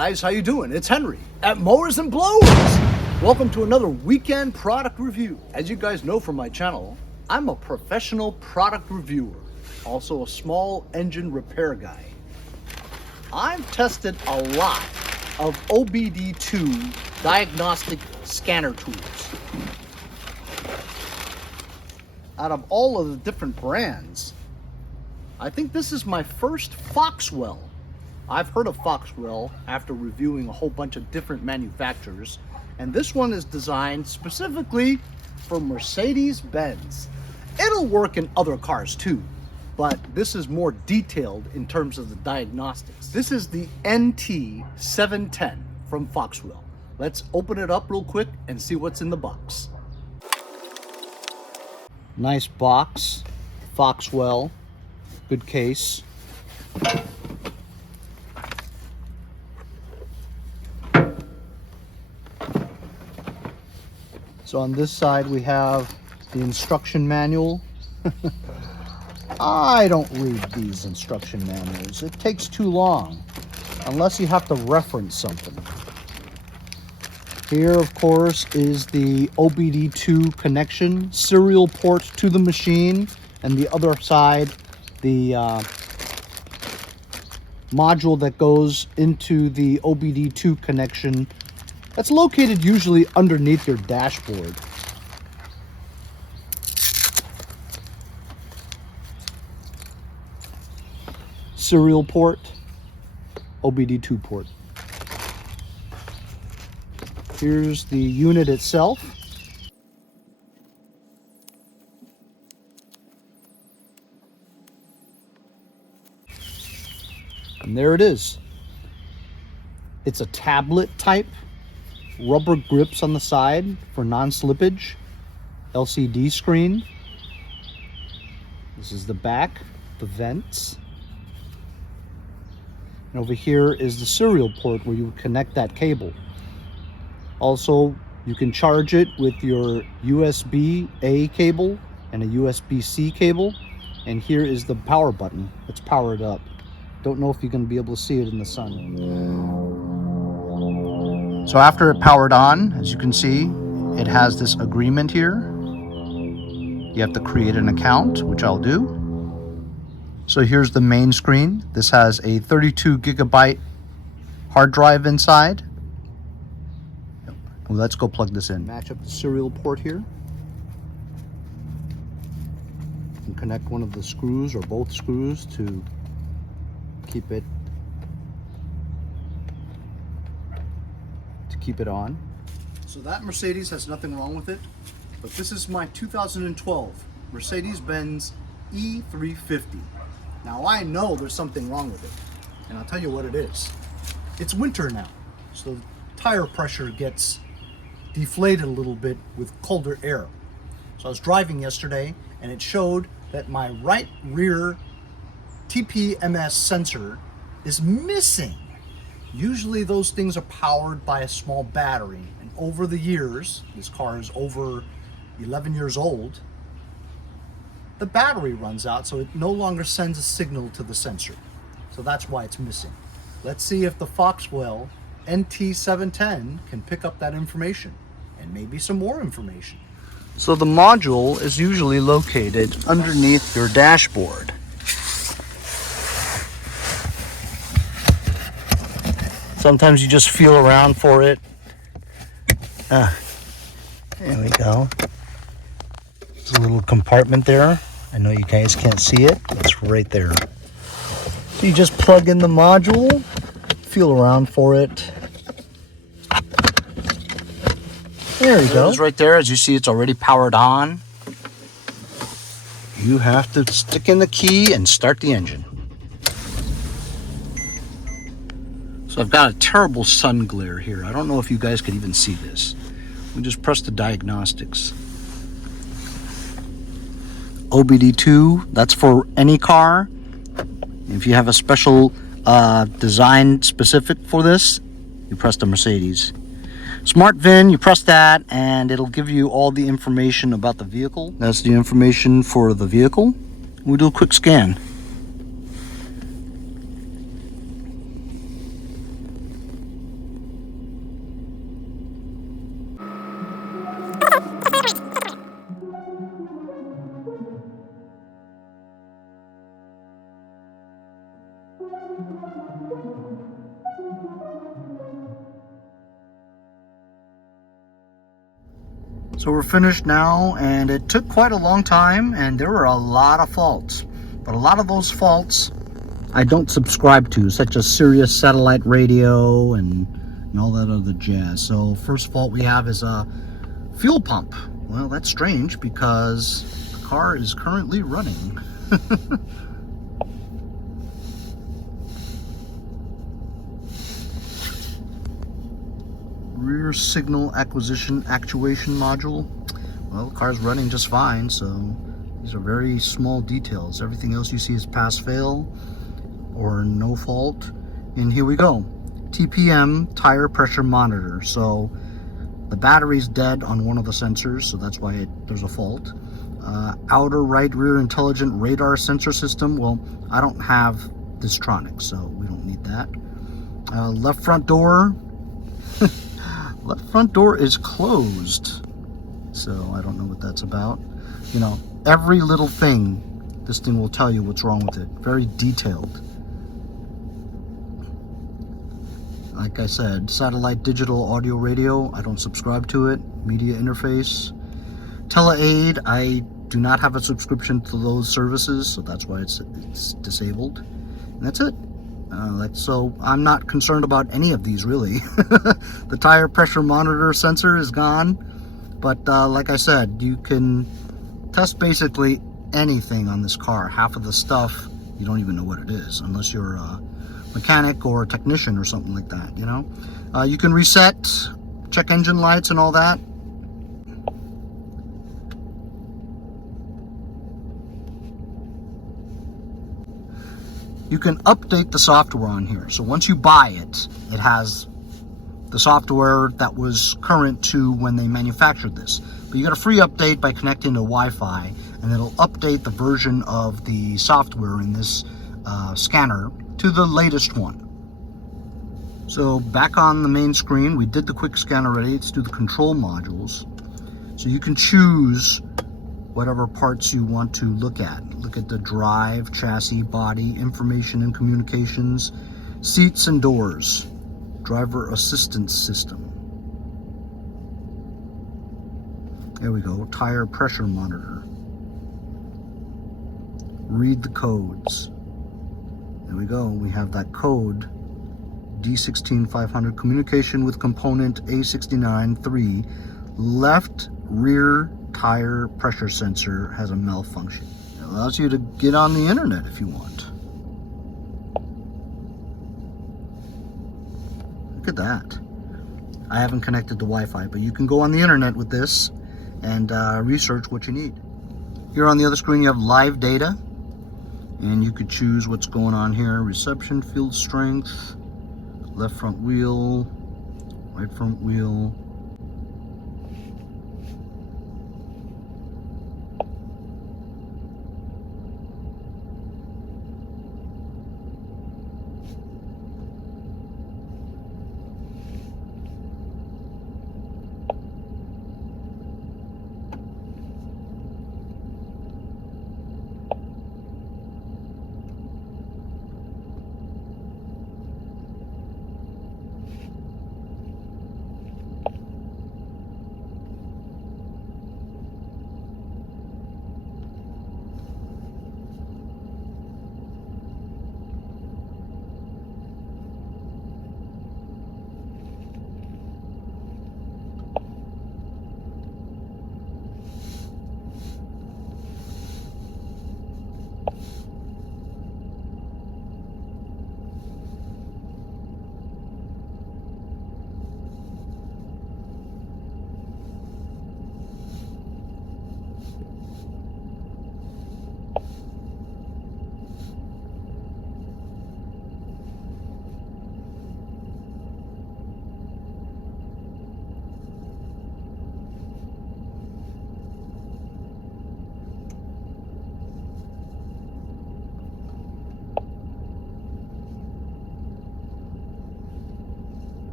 guys, how you doing? It's Henry at Mowers and Blowers. Welcome to another weekend product review. As you guys know from my channel, I'm a professional product reviewer, also a small engine repair guy. I've tested a lot of OBD2 diagnostic scanner tools. Out of all of the different brands, I think this is my first Foxwell. I've heard of Foxwell after reviewing a whole bunch of different manufacturers, and this one is designed specifically for Mercedes-Benz. It'll work in other cars too, but this is more detailed in terms of the diagnostics. This is the NT710 from Foxwell. Let's open it up real quick and see what's in the box. Nice box, Foxwell, good case. So on this side we have the instruction manual. I don't read these instruction manuals. It takes too long, unless you have to reference something. Here, of course, is the OBD2 connection, serial port to the machine, and the other side, the module that goes into the OBD2 connection. That's located usually underneath your dashboard. Serial port, OBD2 port. Here's the unit itself. And there it is. It's a tablet type. Rubber grips on the side for non-slippage. LCD screen. This is the back, the vents. And over here is the serial port where you would connect that cable. Also, you can charge it with your USB-A cable and a USB-C cable. And here is the power button. Let's power it up. Don't know if you're going to be able to see it in the sun. So after it powered on, as you can see, it has this agreement here. You have to create an account, which I'll do. So here's the main screen. This has a 32 gigabyte hard drive inside. Let's go plug this in. Match up the serial port here. And connect one of the screws or both screws to keep it on. So that Mercedes has nothing wrong with it, but this is my 2012 Mercedes-Benz E350. Now I know there's something wrong with it, and I'll tell you what it is. It's winter now, so the tire pressure gets deflated a little bit with colder air. So I was driving yesterday and it showed that my right rear TPMS sensor is missing. Usually those things are powered by a small battery, and over the years, this car is over 11 years old, the battery runs out, so it no longer sends a signal to the sensor. So that's why it's missing. Let's see if the Foxwell NT710 can pick up that information, and maybe some more information. So the module is usually located underneath your dashboard. Sometimes you just feel around for it. There we go. There's a little compartment there. I know you guys can't see it. It's right there. So you just plug in the module, feel around for it. There you go. It's right there. As you see, it's already powered on. You have to stick in the key and start the engine. So I've got a terrible sun glare here. I don't know if you guys could even see this. We just press the diagnostics. OBD2, that's for any car. If you have a special design specific for this, you press the Mercedes. Smart VIN, you press that and it'll give you all the information about the vehicle. That's the information for the vehicle. We'll do a quick scan. So we're finished now, and it took quite a long time, and there were a lot of faults. But a lot of those faults I don't subscribe to, such as Sirius satellite radio and all that other jazz. So first fault we have is a fuel pump. Well, that's strange because the car is currently running. Rear signal acquisition actuation module. Well, the car's running just fine, so these are very small details. Everything else you see is pass fail or no fault. And here we go. TPM, tire pressure monitor. So the battery's dead on one of the sensors, so that's why there's a fault. Outer right rear intelligent radar sensor system. Well, I don't have Distronic, so we don't need that. Left front door. Left front door is closed, so I don't know what that's about. You know, every little thing, this thing will tell you what's wrong with it. Very detailed. Like I said, satellite digital audio radio, I don't subscribe to it. Media interface. TeleAid, I do not have a subscription to those services, so that's why it's disabled. And that's it. So I'm not concerned about any of these really. The tire pressure monitor sensor is gone, but like I said, you can test basically anything on this car. Half of the stuff you don't even know what it is unless you're a mechanic or a technician or something like that, you know. You can reset, check engine lights and all that. You can update the software on here. So once you buy it, it has the software that was current to when they manufactured this. But you got a free update by connecting to Wi-Fi, and it'll update the version of the software in this scanner to the latest one. So back on the main screen, we did the quick scan already. Let's do the control modules. So you can choose whatever parts you want to look at. Look at the drive, chassis, body, information and communications, seats and doors, driver assistance system. There we go, tire pressure monitor. Read the codes. There we go, we have that code, D16500, communication with component A69-3, left rear tire pressure sensor has a malfunction. It allows you to get on the internet if you want. Look at that. I haven't connected to Wi-Fi, but you can go on the internet with this and research what you need. Here on the other screen you have live data, and you could choose what's going on here. Reception, field strength, left front wheel, right front wheel.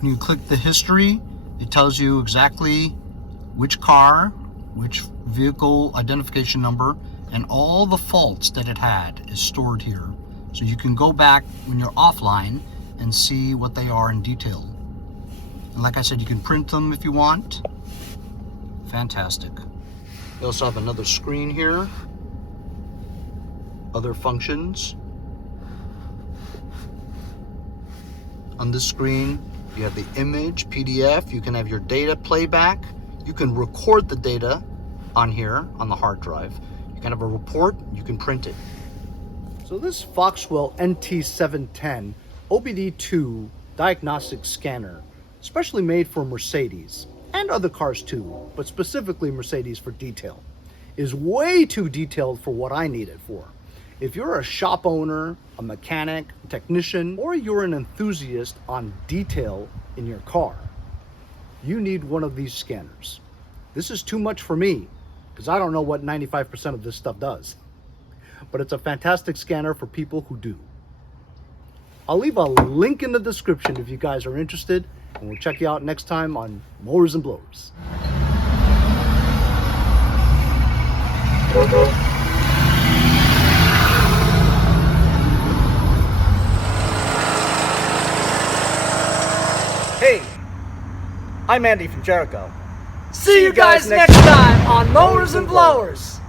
When you click the history, it tells you exactly which car which vehicle identification number, and all the faults that it had is stored here. So you can go back when you're offline and see what they are in detail. And like I said, you can print them if you want. Fantastic. They also have another screen here. Other functions. On this screen, you have the image, PDF. You can have your data playback. You can record the data on here on the hard drive. You can have a report. You can print it. So this Foxwell NT710 OBD2 Diagnostic scanner, especially made for Mercedes and other cars too, but specifically Mercedes for detail, is way too detailed for what I need it for. If you're a shop owner, a mechanic, a technician, or you're an enthusiast on detail in your car, you need one of these scanners. This is too much for me because I don't know what 95% of this stuff does. But it's a fantastic scanner for people who do. I'll leave a link in the description if you guys are interested, and we'll check you out next time on Mowers and Blowers. Hey, I'm Andy from Jericho. See you guys next time on Mowers and Blowers.